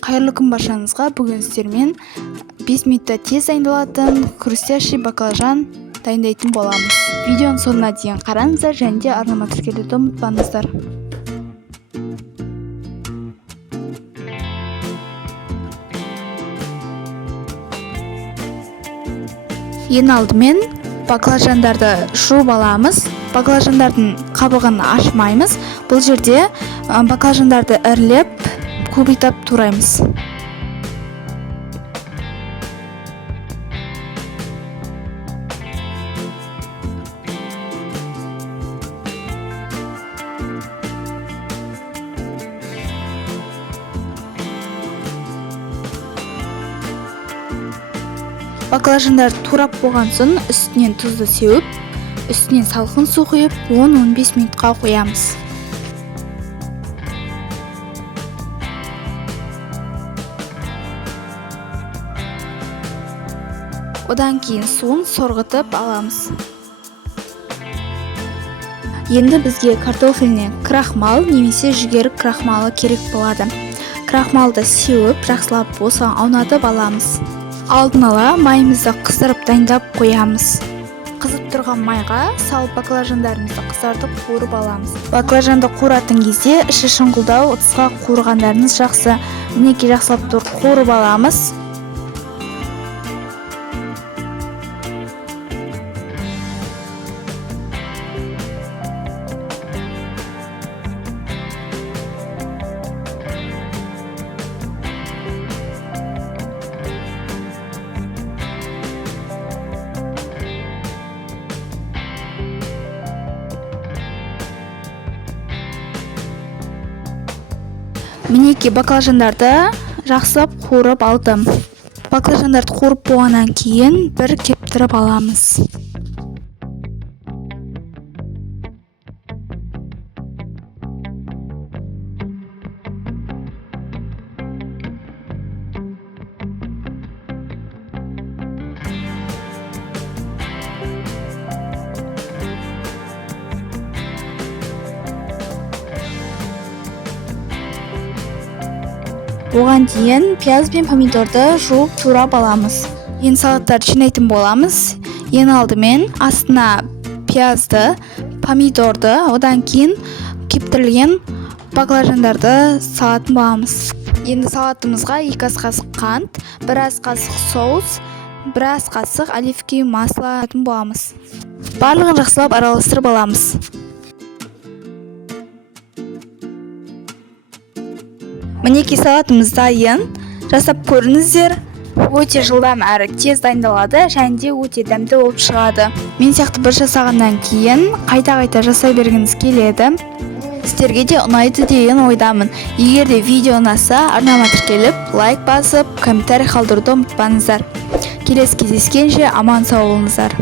Қайырлы күн баршаңызға. Бүгін сіздермен 5 минутта тез дайындалатын хрустящий баклажан дайындайтын боламыз. Видеоның соңына дейін қараңыздар және де арнама тіркелуді ұмытпаңыздар. Ең алдымен баклажандарды жуып аламыз. Баклажандардың қабығын ашмаймыз. Бұл жерде баклажандарды ірілеп, көбейтіп тураймыз. Баклажандар турап болған соң үстінен тұзды сеуіп, үстінен салқын су құйып 10-15 минутқа қоямыз. Одан кейін суын сорғытып аламыз. Енді бізге картофельнен крахмал немесе жүгері крахмалы керек болады. Крахмалды сеуіп, жақсылап босаң аунатып аламыз. Алдын ала майымызды қыздырып дайындап қоямыз. Қызып тұрған майға салып баклажандарымызды қыздартып қуырып аламыз. Баклажанды қуыратын кезде іші шыңғылдау, ыдысқа қуырғандарыңыз жақсы. Мінекей жақсылап тұрып қуырып аламыз. Мінекей баклажандарды жақсылап қуырып алдым. Баклажандарды қуырып болғаннан кейін бір кептіріп аламыз. Оған дейін пияз бен помидорды жуып турап аламыз. Енді салаттарды жинайтын боламыз. Ең алдымен астына пиязды, помидорды, одан кейін кептірілген баклажандарды салатын боламыз. Енді салатымызға 2 ас қасық қант, 1 ас қасық соус, 1 ас қасық оливковое масло салатын боламыз. Барлығын жақсылап араластырып аламыз. Мінекей салатымыз дайын. Жасап көріңіздер. Өте жылдам әрі тез дайындалады және де өте дәмді болып шығады. Мен сияқты бір жасағаннан кейін қайта-қайта жасай бергіңіз келеді. Сіздерге де ұнайды деген ойдамын. Егер де видео ұнаса, арнама тіркеліп, лайк басып, комментарий қалдыруды ұмытпаңыздар. Келесі кездескенше аман сау болыңыздар.